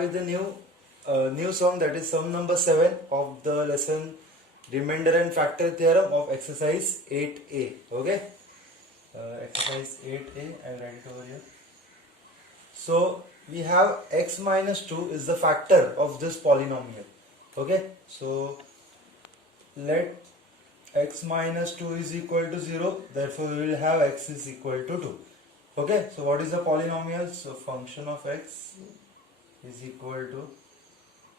With the new song, that is sum number 7 of the lesson remainder and factor theorem of exercise 8a. Okay, exercise 8a, I'll write it over here. So we have x minus 2 is the factor of this polynomial. Okay, so let x minus 2 is equal to 0, therefore we will have x is equal to 2. Okay, so what is the polynomial? So function of x is equal to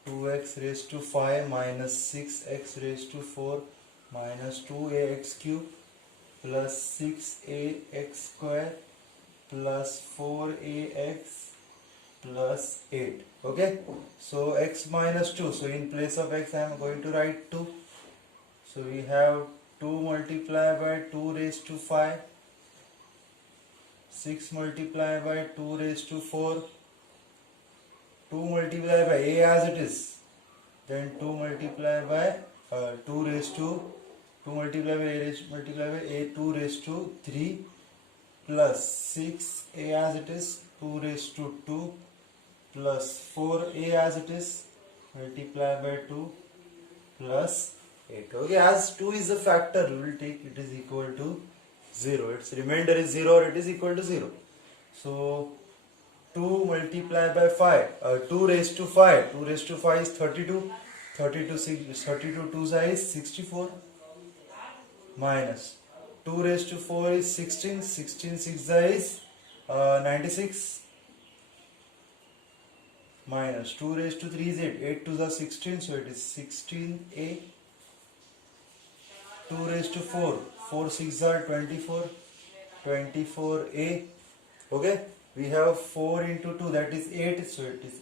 2x raised to 5 minus 6x raised to 4 minus 2ax cube plus 6ax square plus 4ax plus 8. Okay, so x minus 2, so in place of x I am going to write 2. So we have 2 multiplied by 2 raised to 5, 6 multiplied by 2 raised to 4, 2 multiplied by a as it is, then 2 multiplied by 2 raised to 2 multiplied by a raised multiplied by a 2 raised to 3 plus 6 a as it is 2 raised to 2 plus 4 a as it is multiplied by 2 plus 8. Okay, as 2 is a factor, we will take it is equal to 0. Its remainder is 0 or it is equal to 0. So 2 multiplied by 5, 2 raised to 5, 2 raised to 5 is 32, 32 2 is 64, minus 2 raised to 4 is 16, 16 6 is 96, minus 2 raised to 3 is 8, 8 2 is 16, so it is 16a, 2 raised to 4, 4 6 are 24, 24a. Okay, we have 4 into 2, that is 8, so it is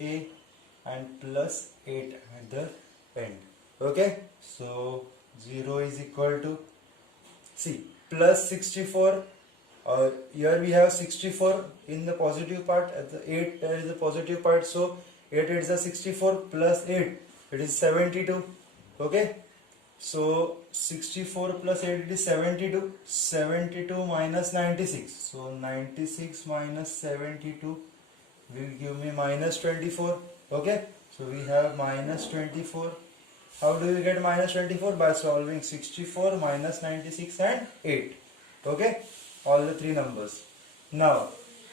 8a and plus 8 at the end. Okay, so 0 is equal to, see, plus 64, here we have 64 in the positive part, at the 8 there is the positive part, so 8 is the 64 plus 8, it is 72. Okay, so 64 plus 8 it is 72, 72 minus 96, so 96 minus 72 will give me minus 24. Okay, so we have minus 24. How do we get minus 24? By solving 64 minus 96 and 8. Okay, all the three numbers. Now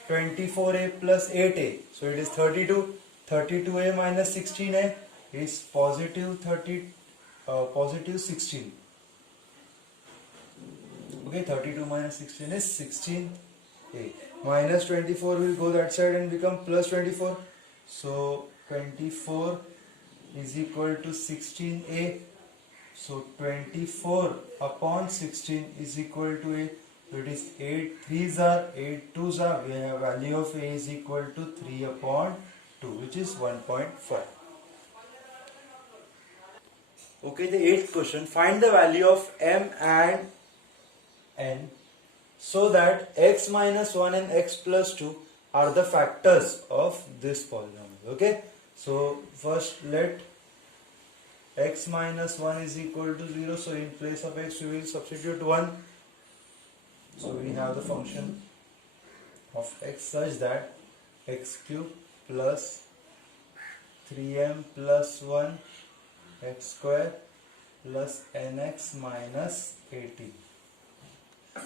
24a plus 8a, so it is 32. 32a minus 16a is positive 16. Okay, 32 minus 16 is 16a. Minus 24 will go that side and become plus 24. So 24 is equal to 16a. So 24 upon 16 is equal to a. So it is 8 3s are 8 2s are. We have value of a is equal to 3 upon 2, which is 1.5. Okay, the 8th question. Find the value of m and n so that x minus 1 and x plus 2 are the factors of this polynomial. Okay, so first let x minus 1 is equal to 0, so in place of x we will substitute 1. So we have the function of x such that x cube plus 3m plus 1 x square plus nx minus 18.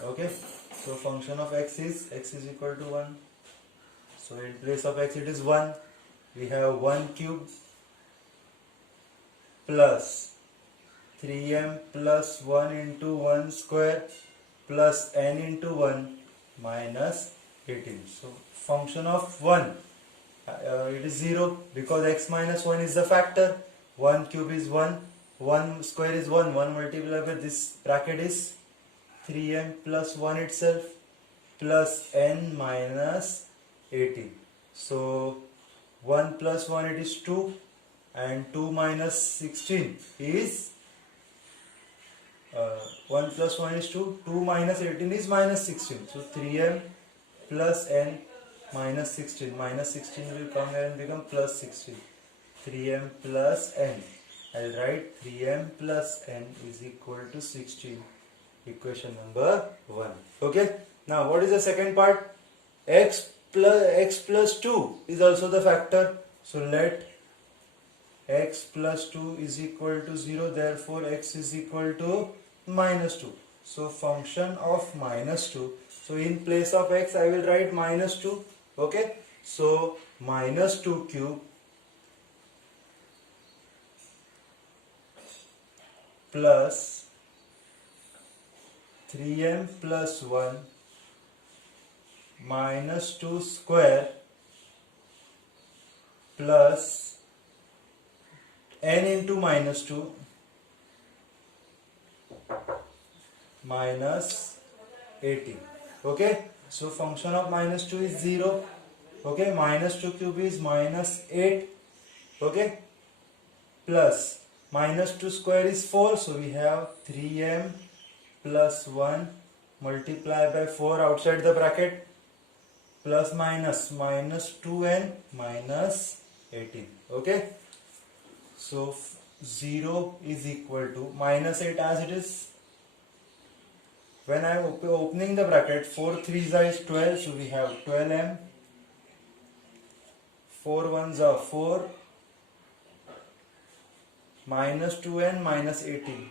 Okay, so function of x is equal to 1. So in place of x it is 1. We have 1 cube plus 3m plus 1 into 1 square plus n into 1 minus 18. So function of 1, it is 0 because x minus 1 is the factor. 1 cube is 1, 1 square is 1, 1 multiplied by this bracket is 3m plus 1 itself plus n minus 18. So 1 plus 1 it is 2 and 2 minus 16 is 1 plus 1 is 2, 2 minus 18 is minus 16. So 3m plus n minus 16, minus 16 will come here and become plus 16. 3m plus n. I will write 3m plus n is equal to 16. Equation number 1. Okay. Now what is the second part? X plus x plus 2 is also the factor. So let x plus 2 is equal to 0, therefore x is equal to minus 2. So function of minus 2. So in place of x I will write minus 2. Okay. So minus 2 cube plus 3m plus 1 minus 2 square plus n into minus 2 minus 18. Okay, so function of minus 2 is 0. Okay, minus 2 cube is minus 8. Okay, plus minus 2 square is 4, so we have 3m plus 1 multiplied by 4 outside the bracket plus minus 2n minus 18. Okay, so 0 is equal to minus 8 as it is. When I am opening the bracket, 4 3s is 12, so we have 12m, 4 1s are 4, minus 2n minus 18,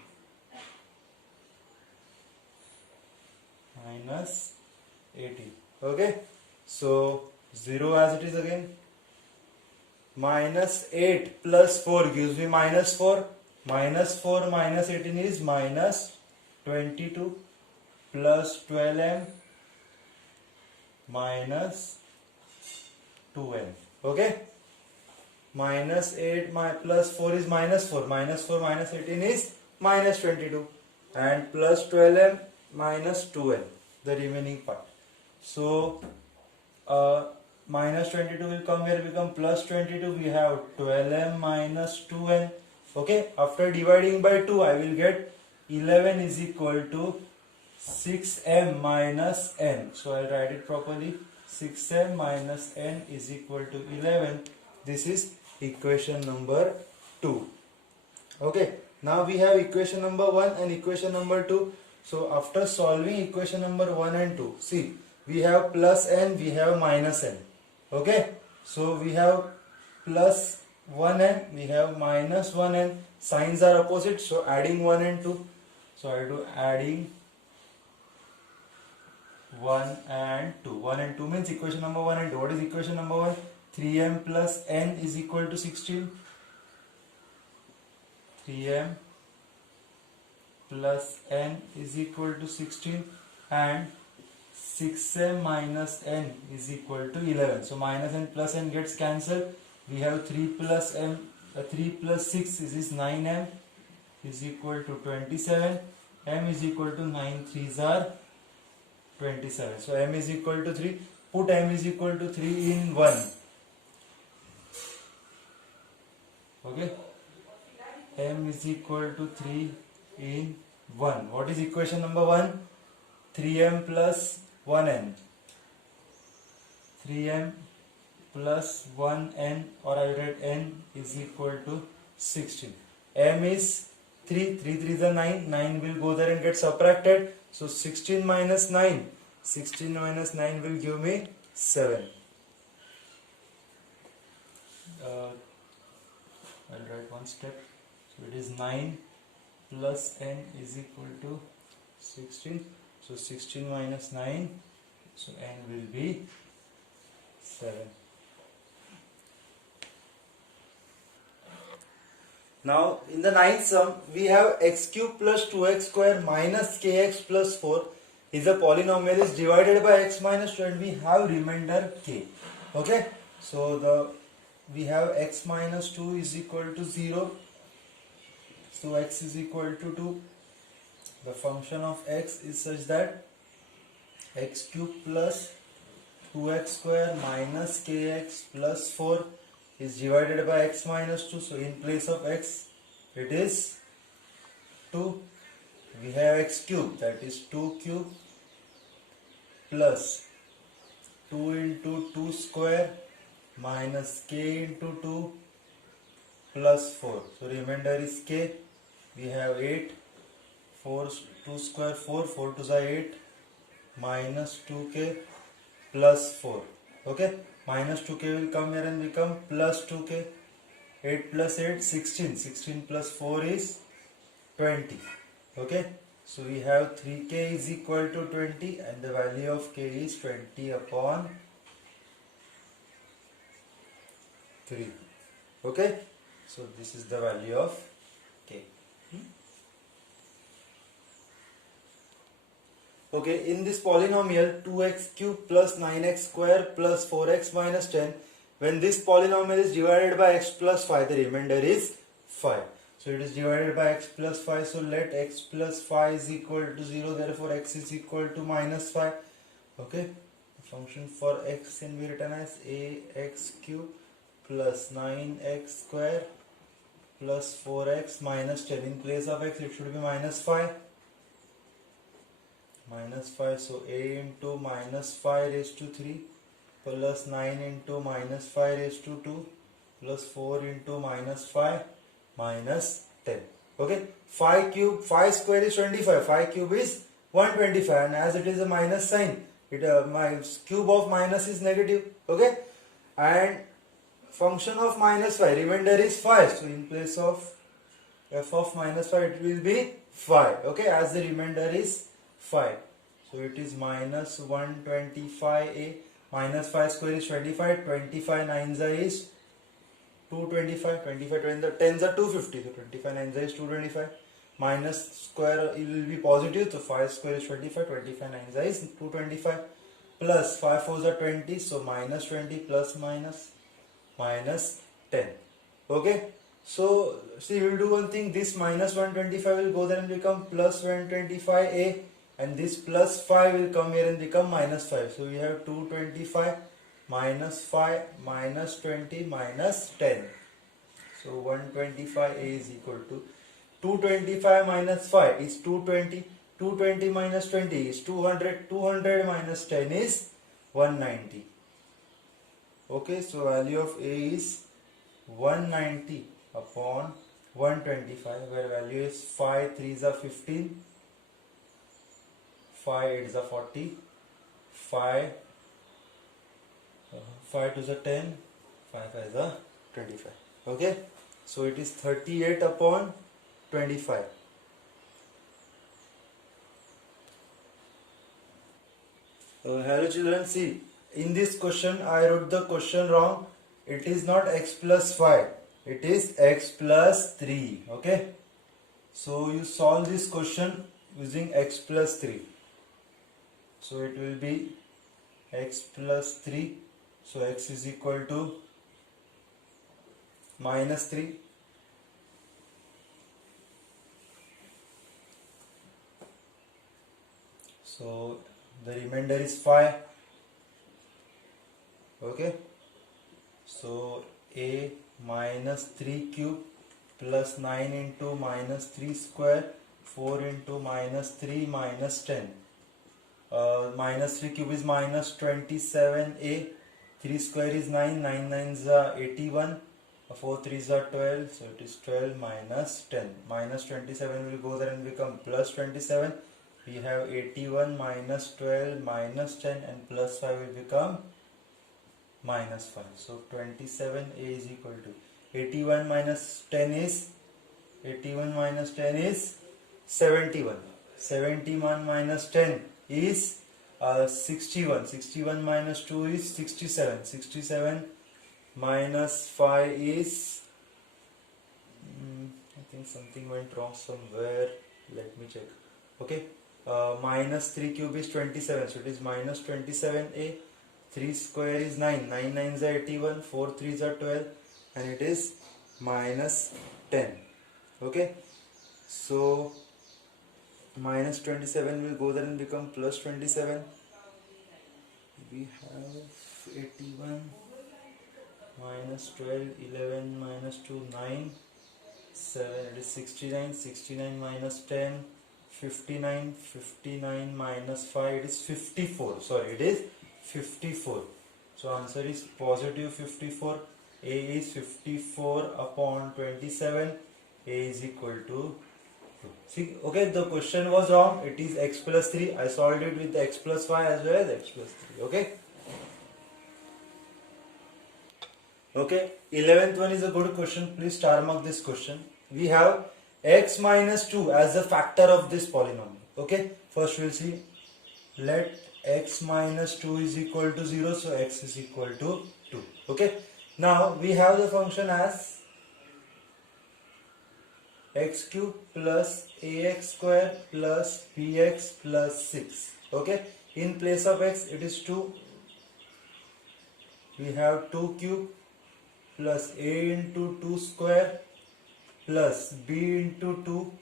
minus 18. Okay, so 0 as it is again. Minus 8 plus 4 gives me minus 4. Minus 4 minus 18 is minus 22 plus 12m minus 2n. Okay. Minus 8 plus 4 is minus 4. Minus 4 minus 18 is minus 22. And plus 12m minus 2n. The remaining part. So, minus 22 will come here, become plus 22. We have 12m minus 2n. Okay, after dividing by 2, I will get 11 is equal to 6m minus n. So I'll write it properly. 6m minus n is equal to 11. This is equation number 2. Okay, now we have equation number 1 and equation number 2. So after solving equation number 1 and 2, see, we have plus n, we have minus n. Okay, so we have plus 1n, we have minus 1n. Signs are opposite, so adding 1 and 2. So I do adding 1 and 2. 1 and 2 means equation number 1 and 2. What is equation number 1? 3m plus n is equal to 16. 3m plus n is equal to 16 and 6m minus n is equal to 11. So minus n plus n gets cancelled. We have 3 plus 6 is 9m is equal to 27. M is equal to 9 3s are 27. So m is equal to 3. Put m is equal to 3 in 1. Okay. M is equal to 3 in 1. What is equation number 1? 3m plus 1n. 3m plus 1n, or I write n is equal to 16. M is 3. 3 3 is a 9. 9 will go there and get subtracted. So 16 minus 9. 16 minus 9 will give me 7. I'll write one step. So it is 9 plus n is equal to 16. So 16 minus 9. So n will be 7. Now in the ninth sum, we have x cube plus 2x square minus kx plus 4 is a polynomial is divided by x minus 2 and we have remainder k. Okay, so we have x minus 2 is equal to 0. So x is equal to 2. The function of x is such that x cube plus 2x square minus kx plus 4 is divided by x minus 2. So in place of x it is 2. We have x cube, that is 2 cube plus 2 into 2 square minus k into 2 plus 4. So remainder is k. We have 8. 4 2 square 4. 4 to the 8 minus 2k plus 4. Okay, minus 2k will come here and become plus 2k. 8 plus 8, 16. 16 plus 4 is 20. Okay, so we have 3k is equal to 20 and the value of k is 20 upon 3. Okay, so this is the value of k. Okay, in this polynomial 2x cube plus 9x square plus 4x minus 10, when this polynomial is divided by x plus 5, the remainder is 5. So it is divided by x plus 5, so let x plus 5 is equal to 0, therefore x is equal to minus 5. Okay, the function for x can be written as ax cube plus 9x square plus 4x minus 10. In place of x it should be minus 5. Minus 5, so a into minus 5 raised to 3 plus 9 into minus 5 raised to 2 plus 4 into minus 5 minus 10. Okay, 5 cube, 5 square is 25, 5 cube is 125, and as it is a minus sign, my cube of minus is negative. Okay, and function of minus 5, remainder is 5, so in place of f of minus 5 it will be 5. Okay, as the remainder is 5, so it is minus 125a. Minus 5 square is 25, 25 9s is 225, 25 10s are 250, so 25 9s is 225. Minus square it will be positive, so 5 square is 25, 25 9s is 225 plus 5 4s are 20, so minus 20 plus minus 10. Okay, so see, we will do one thing, this minus 125 will go there and become plus 125a, and this plus 5 will come here and become minus 5. So we have 225 minus 5 minus 20 minus 10. So 125a is equal to 225 minus 5 is 220. 220 minus 20 is 200. 200 minus 10 is 190. Okay, so value of a is 190 upon 125, where value is 5 3s are 15, 5 8s are 40, 5 2s are 10, 5 5s are 25. Okay, so it is 38 upon 25. Hello children, see, in this question I wrote the question wrong. It is not x plus 5, it is x plus 3. Okay, so you solve this question using x plus 3. So it will be x plus 3. So x is equal to minus 3. So the remainder is 5. Okay. So a minus 3 cube plus 9 into minus 3 square, 4 into minus 3 minus 10. Minus 3 cube is minus 27a, 3 square is 9, 9 9s are 81, 4 3s are 12, so it is 12 minus 10. Minus 27 will go there and become plus 27. We have 81 minus 12 minus 10, and plus 5 will become minus 5. So 27a is equal to 81 minus 10 is 71. 71 minus 10 is 61. 61 minus 2 is 67. 67 minus 5 is I think something went wrong somewhere. Let me check. Okay, minus 3 cube is 27, so it is minus 27a. 3 square is 9, 9 9s are 81, 4 3s are 12, and it is minus 10. Okay, so minus 27 will go there and become plus 27. We have 81 minus 12, 11 minus 2, 9, 7, it is 69, 69 minus 10, 59, 59 minus 5, it is 54, sorry, it is 54. So answer is positive 54. A is 54 upon 27. A is equal to 2. See, okay, the question was wrong. It is x plus 3. I solved it with x plus 5 as well as x plus 3. Okay. Okay, 11th one is a good question. Please star mark this question. We have x minus 2 as a factor of this polynomial. Okay, first we'll see. Let x minus 2 is equal to 0, so x is equal to 2. Okay, now we have the function as x cube plus ax square plus bx plus 6. Okay, in place of x it is 2. We have 2 cube plus a into 2 square plus b into 2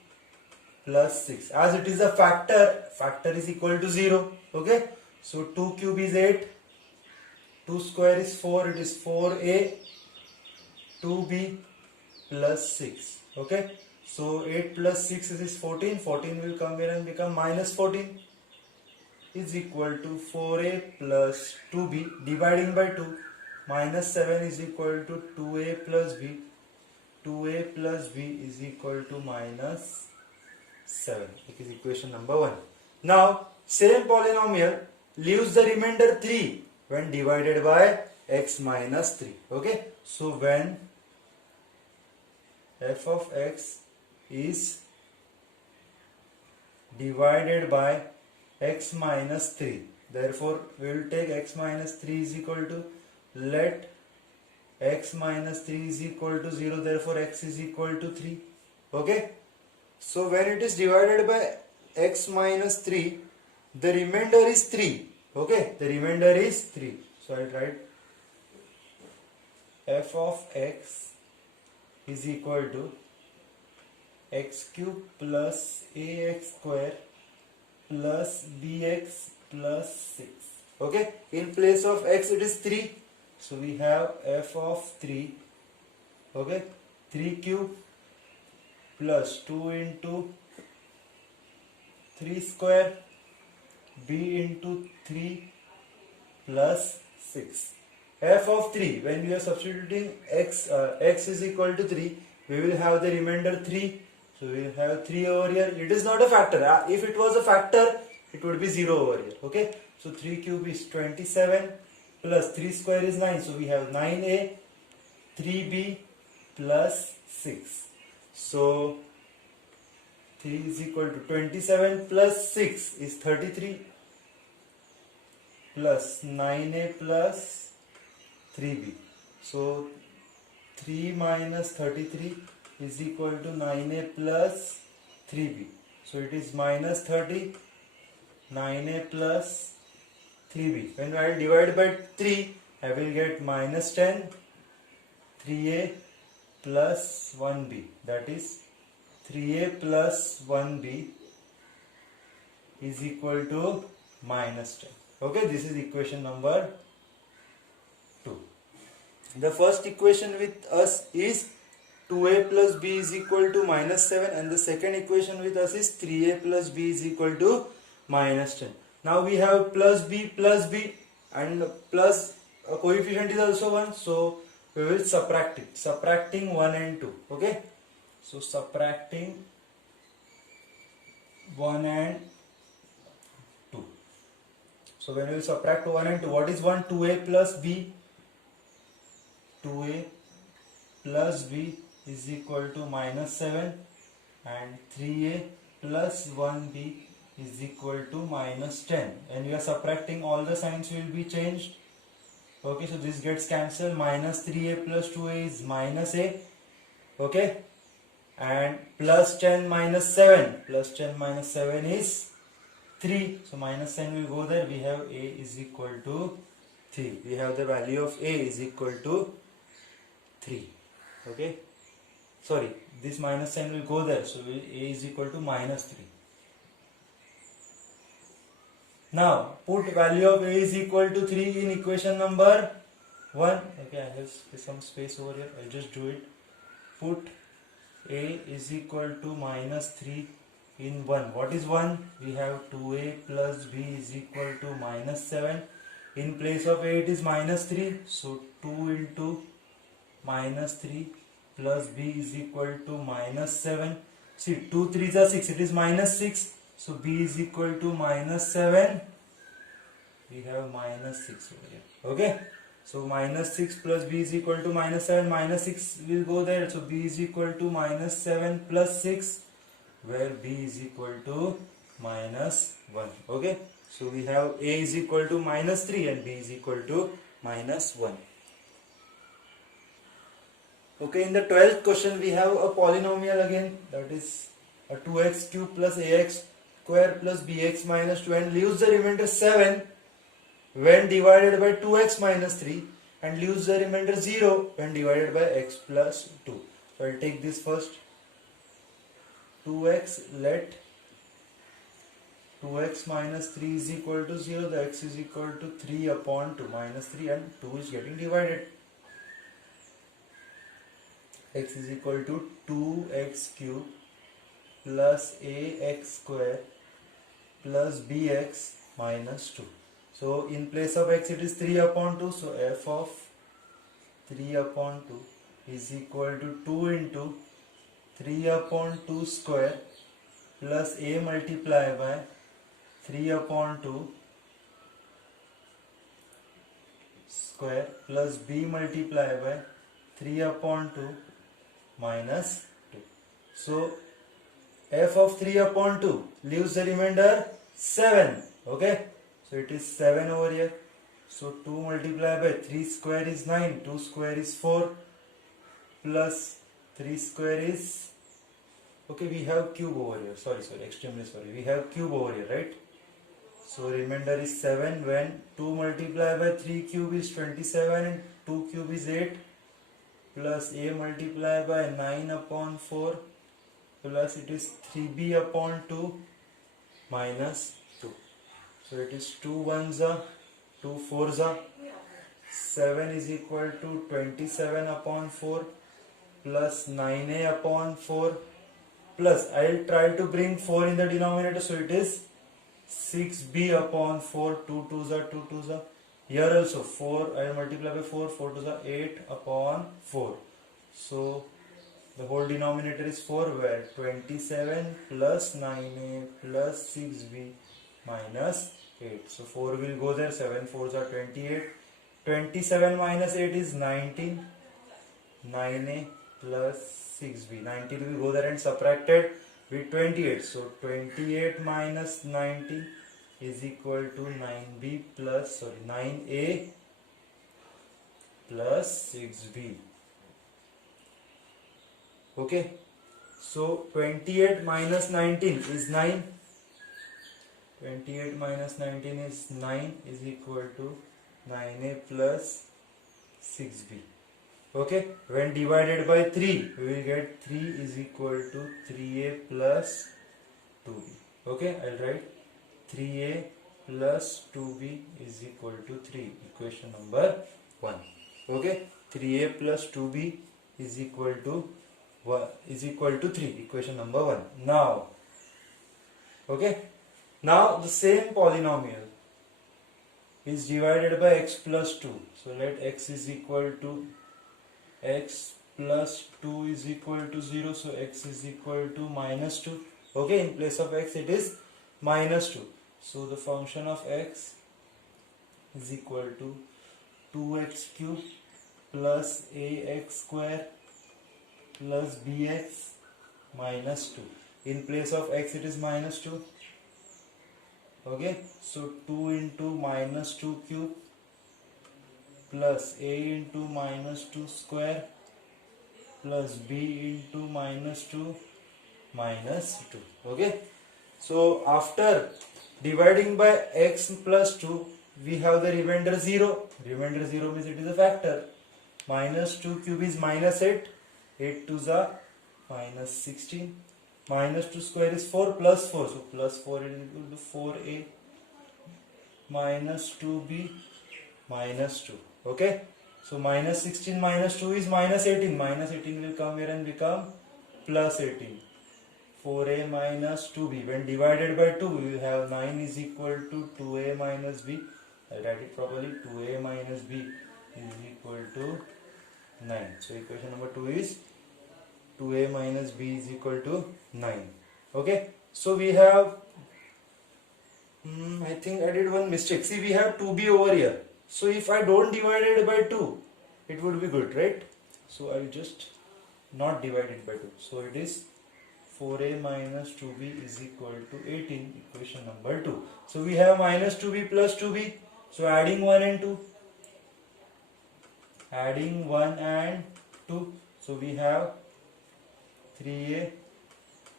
plus 6. As it is a factor is equal to 0. Okay, so 2 cube is 8, 2 square is 4, it is 4a, 2b plus 6. Okay, so 8 plus 6 is 14, 14 will come here and become minus 14 is equal to 4a plus 2b dividing by 2. Minus 7 is equal to 2a plus b. 2a plus b is equal to minus 7. It is equation number 1. Now, same polynomial leaves the remainder 3 when divided by x minus 3. Okay, so when f of x is divided by x minus 3, therefore we will take x minus 3 is equal to, let x minus 3 is equal to 0, therefore x is equal to 3. Okay, so when it is divided by x minus 3, the remainder is 3. Okay, the remainder is 3. So I will write f of x is equal to x cube plus ax square plus bx plus 6. Okay, in place of x it is 3. So we have f of 3, okay, 3 cube plus 2 into 3 square b into 3 plus 6. F of 3, when we are substituting x is equal to 3, we will have the remainder 3. So we will have 3 over here. It is not a factor. If it was a factor, it would be 0 over here. Okay, so 3 cube is 27. Plus 3 square is 9, so we have 9a, 3b plus 6. So 3 is equal to 27 plus 6 is 33 plus 9a plus 3b. So 3 minus 33 is equal to 9a plus 3b. So it is minus 30, 9a plus 3b. When I divide by 3, I will get minus 10, 3a plus 1b. That is 3a plus 1b is equal to minus 10. Okay, this is equation number 2. The first equation with us is 2a plus b is equal to minus 7, and the second equation with us is 3a plus b is equal to minus 10. Now we have plus b and plus coefficient is also 1, so we will subtract it, subtracting 1 and 2. Okay, so subtracting 1 and 2. So when we will subtract 1 and 2, what is 1? 2a plus b. 2a plus b is equal to minus 7, and 3a plus 1b is equal to minus 10. And we are subtracting, all the signs will be changed. Okay, so this gets cancelled. Minus 3a plus 2a is minus a. Okay, and plus 10 minus 7. Plus 10 minus 7 is 3. So minus 10 will go there. We have a is equal to 3. We have the value of a is equal to 3. Okay, sorry, this minus sign will go there. So a is equal to minus 3. Now put value of a is equal to 3 in equation number 1. Okay, I have some space over here. I'll just do it. Put a is equal to minus 3 in 1. What is 1? We have 2a plus b is equal to minus 7. In place of a it is minus 3. So 2 into minus 3 plus b is equal to minus 7. See, 2 3s are 6. It is minus 6. So b is equal to minus 7. We have minus 6 over here. Okay. So minus 6 plus b is equal to minus 7. Minus 6 will go there. So b is equal to minus 7 plus 6, where b is equal to minus 1. Okay. So we have a is equal to minus 3 and b is equal to minus 1. Okay, in the 12th question we have a polynomial again, that is a 2x cube plus ax square plus bx minus 2, and leaves the remainder 7 when divided by 2x minus 3, and leaves the remainder 0 when divided by x plus 2. So I will take this first. 2x, let 2x minus 3 is equal to 0, the x is equal to 3 upon 2, minus 3, and 2 is getting divided. X is equal to 2x cube plus ax square plus bx minus 2. So in place of x it is 3 upon 2. So f of 3 upon 2 is equal to 2 into 3 upon 2 square plus a multiplied by 3 upon 2 square plus b multiplied by 3 upon 2 minus 2. So f of 3 upon 2 leaves the remainder 7. Okay. So it is 7 over here. So 2 multiplied by 3 square is 9. 2 square is 4. Plus 3 square is... Okay, we have cube over here. Sorry, extremely sorry. We have cube over here, right? So remainder is 7 when 2 multiplied by 3 cube is 27 and 2 cube is 8. Plus a multiplied by 9 upon 4 plus it is 3b upon 2 minus 2. So it is 2 ones are 2 fours are 7 is equal to 27 upon 4 plus 9a upon 4 plus I will try to bring 4 in the denominator, so it is 6b upon 4. 2 2s are 2 2s are. Here also 4 I will multiply by 4. 4 2s are 8 upon 4. So the whole denominator is 4, where 27 plus 9a plus 6b minus 8. So 4 will go there. 7 4s are 28. 27 minus 8 is 19. 9a plus 6b. 19 will go there and subtracted with 28. So 28 minus 19 is equal to 9b plus 9a plus 6b. Okay. So 28 minus 19 is 9. 28 minus 19 is 9 is equal to 9a plus 6b. Okay, when divided by 3 we will get 3 is equal to 3a plus 2b. Okay, I'll write 3a plus 2b is equal to 3, equation number 1. Okay, 3a plus 2b is equal to 3, equation number 1. Now, okay, now the same polynomial is divided by x plus 2. So let x is equal to x plus 2 is equal to 0. So x is equal to minus 2. Okay, in place of x it is minus 2. So the function of x is equal to 2x cube plus ax square plus bx minus 2. In place of x it is minus 2. Okay, so 2 into minus 2 cube plus a into minus 2 square plus b into minus 2 minus 2. Okay, so after dividing by x plus 2 we have the remainder 0. Remainder 0 means it is a factor. Minus 2 cube is minus 8. 8 2s are minus 16. Minus 2 square is 4 plus 4. So plus 4 is equal to 4a minus 2b minus 2. Okay. So minus 16 minus 2 is minus 18. Minus 18 will come here and become plus 18. 4a minus 2b. When divided by 2 we will have 9 is equal to 2a minus b. I'll write it properly. 2a minus b is equal to 9. So equation number 2 is 2a minus b is equal to 9. Okay. So we have, I think I did one mistake. See, we have 2b over here. So if I don't divide it by 2, it would be good, right? So I will just not divide it by 2. So it is 4a minus 2b is equal to 18, equation number 2. So we have minus 2b plus 2b. So adding 1 and 2. Adding 1 and 2. So we have 3a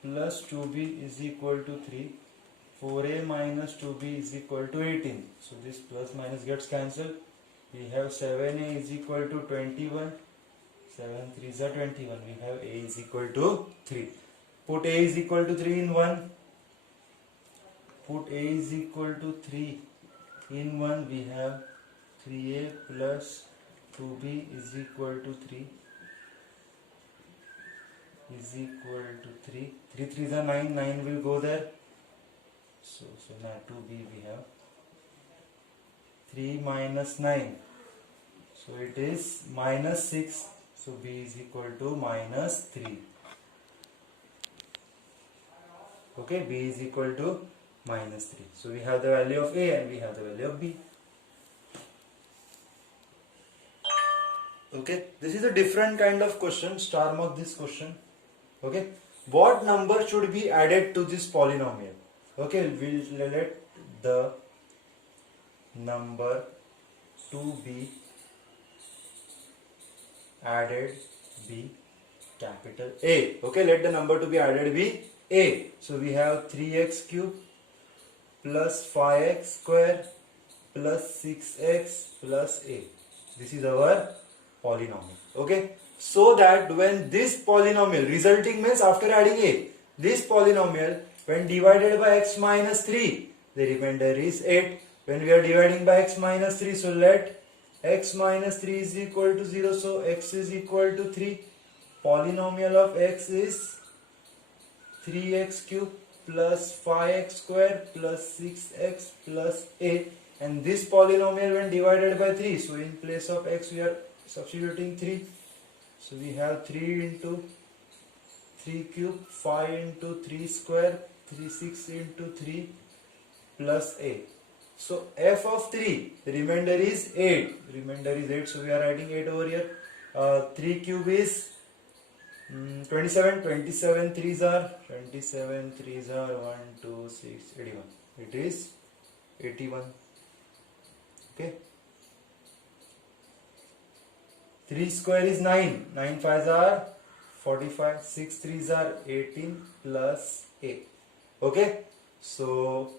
plus 2b is equal to 3. 4a minus 2b is equal to 18. So this plus minus gets cancelled. We have 7a is equal to 21. 7 3s are 21. We have a is equal to 3. Put a is equal to 3 in 1. Put a is equal to 3 in 1. We have 3a plus 2b is equal to 3 is equal to 3. 3 3s are 9. 9 will go there. So now 2b we have 3 minus 9. So it is minus 6. So b is equal to minus 3. Okay, b is equal to minus 3. So we have the value of a and we have the value of b. Okay, this is a different kind of question. Star mark this question. Okay, what number should be added to this polynomial? Okay, we'll let the number to be added be capital A. Okay, let the number to be added be A. So we have 3x cube plus 5x square plus 6x plus A. This is our polynomial. Okay, so that when this polynomial resulting means after adding A, this polynomial when divided by x minus 3, the remainder is 8. When we are dividing by x minus 3, so let x minus 3 is equal to 0, so x is equal to 3. Polynomial of x is 3x cube plus 5x square plus 6x plus 8, and this polynomial when divided by 3, so in place of x we are substituting 3. So we have 3 into 3 cube, 5 into 3 square, 6 into 3 plus 8. So f of 3, the remainder is 8. Remainder is 8, so we are adding 8 over here. 3 cube is 27. 27 3s are 1, 2, 6, 81. It is 81. Okay. 3 square is 9. 9 5s are 45. 6 3s are 18 plus 8. Okay. So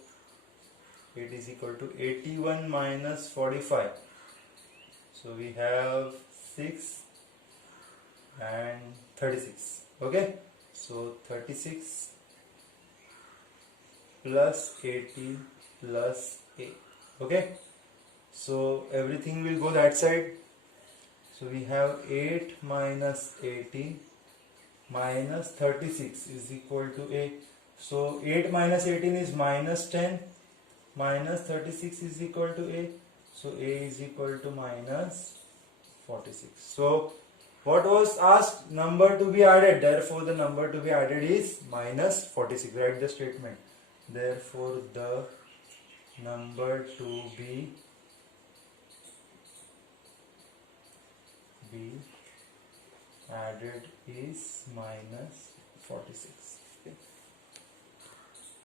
it is equal to 81 minus 45. So we have 6 and 36. Okay. So 36 plus 18 plus 8. Okay. So everything will go that side. So we have 8 minus 18 minus 36 is equal to A. So 8 minus 18 is minus 10. Minus 36 is equal to A. So A is equal to minus 46. So what was asked? Number to be added. Therefore the number to be added is minus 46. Write the statement. Therefore the number to be added is minus 46.